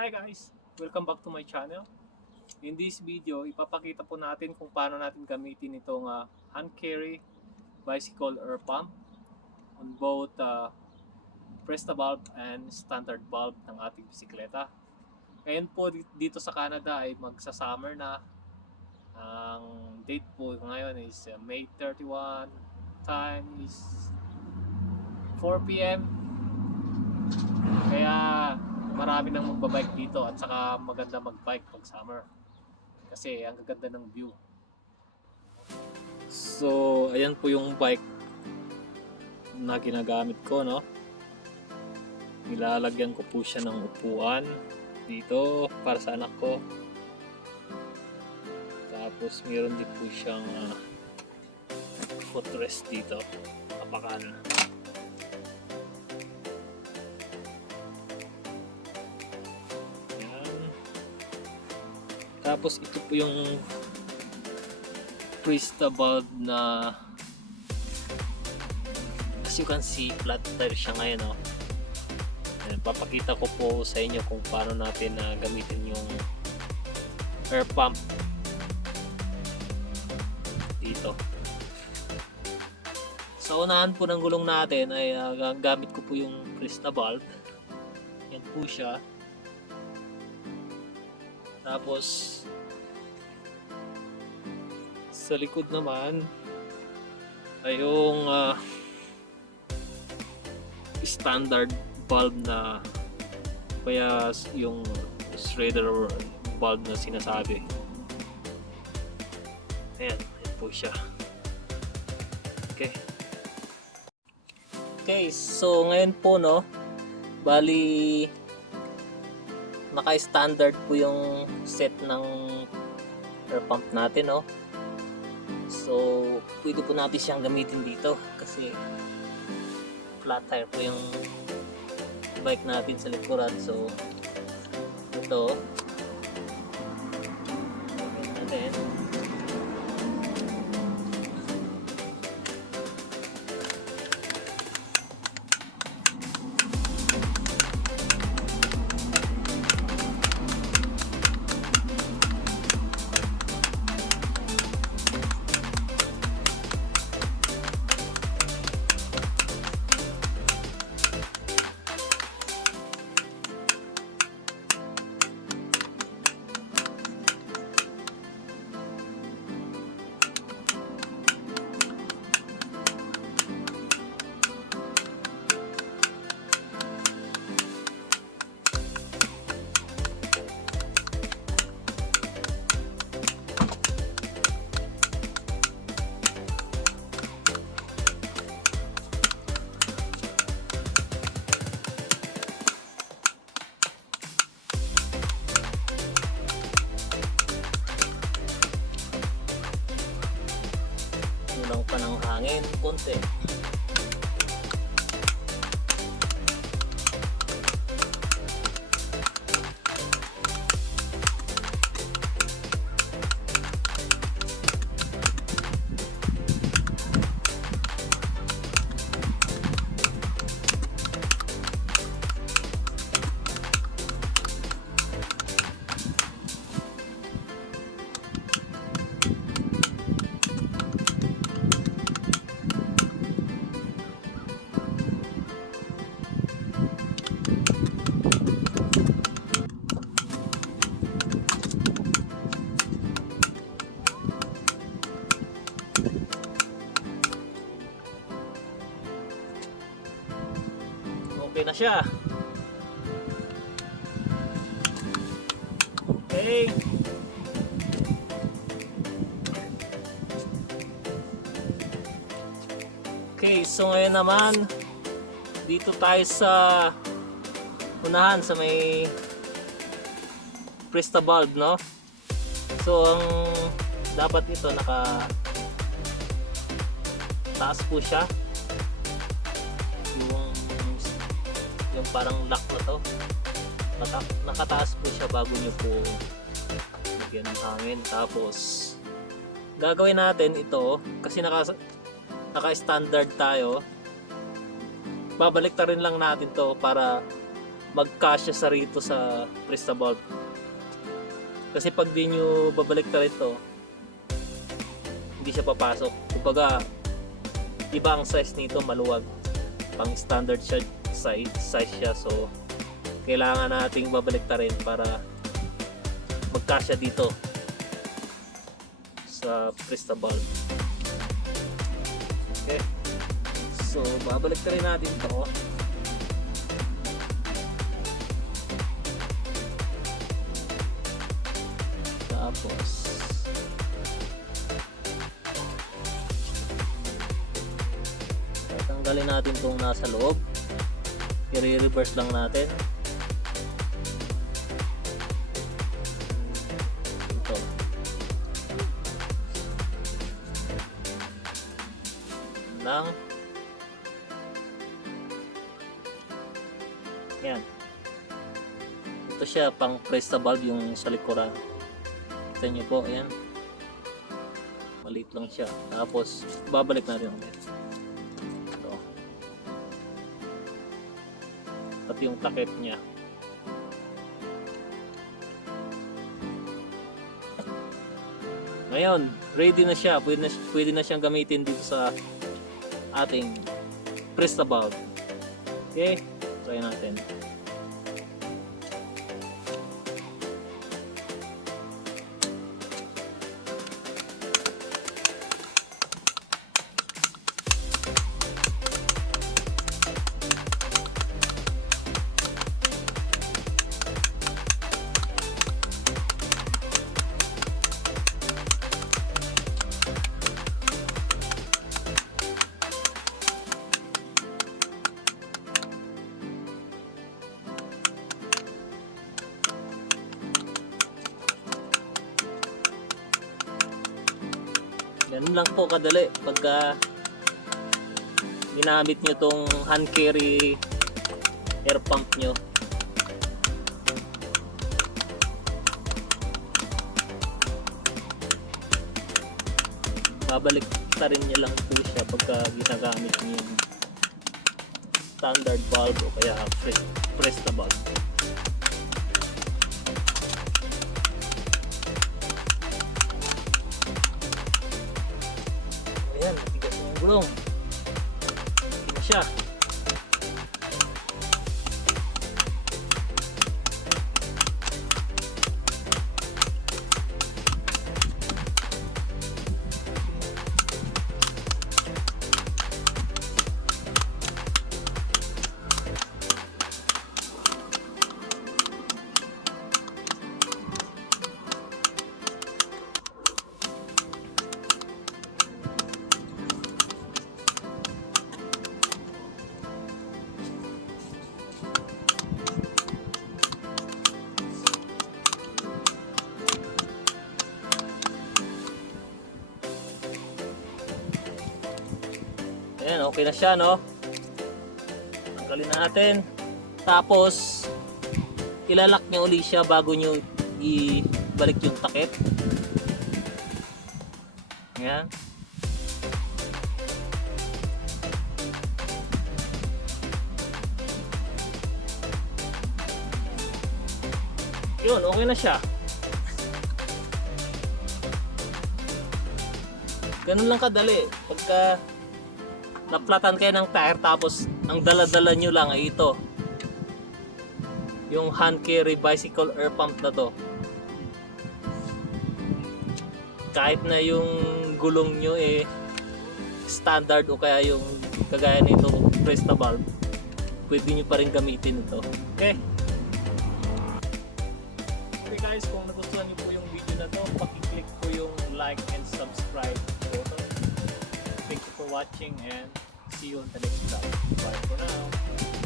Hi guys! Welcome back to my channel. In this video, ipapakita po natin kung paano natin gamitin itong hand carry bicycle air pump on both Presta valve and standard valve ng ating bisikleta. Ngayon po dito sa Canada ay magsa-summer na. Ang date po ngayon is May 31. Time is 4 PM. Kaya marami nang magbabike dito at saka maganda magbike pag summer kasi ang gaganda ng view. So ayan po yung bike na ginagamit ko, no? Nilalagyan ko po siya ng upuan dito para sa anak ko, tapos mayroon din po siyang footrest dito, apakan. Tapos ito po yung Presta valve na, as you can see, flat tire siya ngayon, no? Ayan, papakita ko po sa inyo kung paano natin gamitin yung air pump dito. Sa unahan po ng gulong natin ay gamit ko po yung Presta valve. Yan po siya. Tapos sa likod naman ay yung standard valve na, kaya yung Schrader valve na sinasabi. Ayan po siya. Okay, so ngayon po, no, bali naka-standard po yung set ng air pump natin, no. So pwede po natin siyang gamitin dito kasi flat tire po yung bike natin sa likuran. So ito natin. Kulang pa ng hangin konti. Okay na siya. Okay. Okay, so ngayon naman dito tayo sa unahan sa may Presta valve, no? So ang dapat nito naka taas po siya. Yung parang lock na to, nakataas po siya bago nyo po lagyan ng hangin. Tapos gagawin natin ito kasi naka standard tayo, babalik ta rin lang natin to para magkasya sa rito sa Presta valve. Kasi pag di nyo babalik na ito, hindi siya papasok. Kumbaga, iba ang size nito, maluwag. Pang standard size siya. So, kailangan nating babalik na rin para magkasya dito sa Presta valve. Okay. So, babalik na rin natin ito. Tapos tanggalin natin itong nasa loob. I-reverse lang natin ito. Lang yan. Ito siya pang Presta valve, yung sa likuran. Kita nyo po, ayan. Maliit lang siya. Tapos, babalik natin ulit. Ito. At yung takip niya. Ngayon, ready na siya. Pwede na siyang gamitin dito sa ating Presta valve. Okay, try natin. Ganun lang po kadali pagka ginamit nyo tong hand carry air pump nyo. Babalik ta rin nyo lang po siya pagka ginagamit nyo yung standard valve o kaya Presta valve. Ayan, matigas na yung gulong. Hindi na siya. Ayan, okay na siya, no? Tanggalin natin. Tapos, ilalak nyo uli siya bago nyo ibalik yung takip. Ayan. Yun, okay na siya. Ganun lang kadali. Pagka naplatan kayo ng tire tapos ang dala-dala nyo lang ay ito, yung hand carry bicycle air pump na to. Kahit na yung gulong nyo standard o kaya yung kagaya nito Presta valve, pwede nyo pa rin gamitin ito. Okay guys, kung nagustuhan nyo po yung video na to, pakiclick po yung like and subscribe button. Thank you for watching and see you on the next vlog. Bye for now.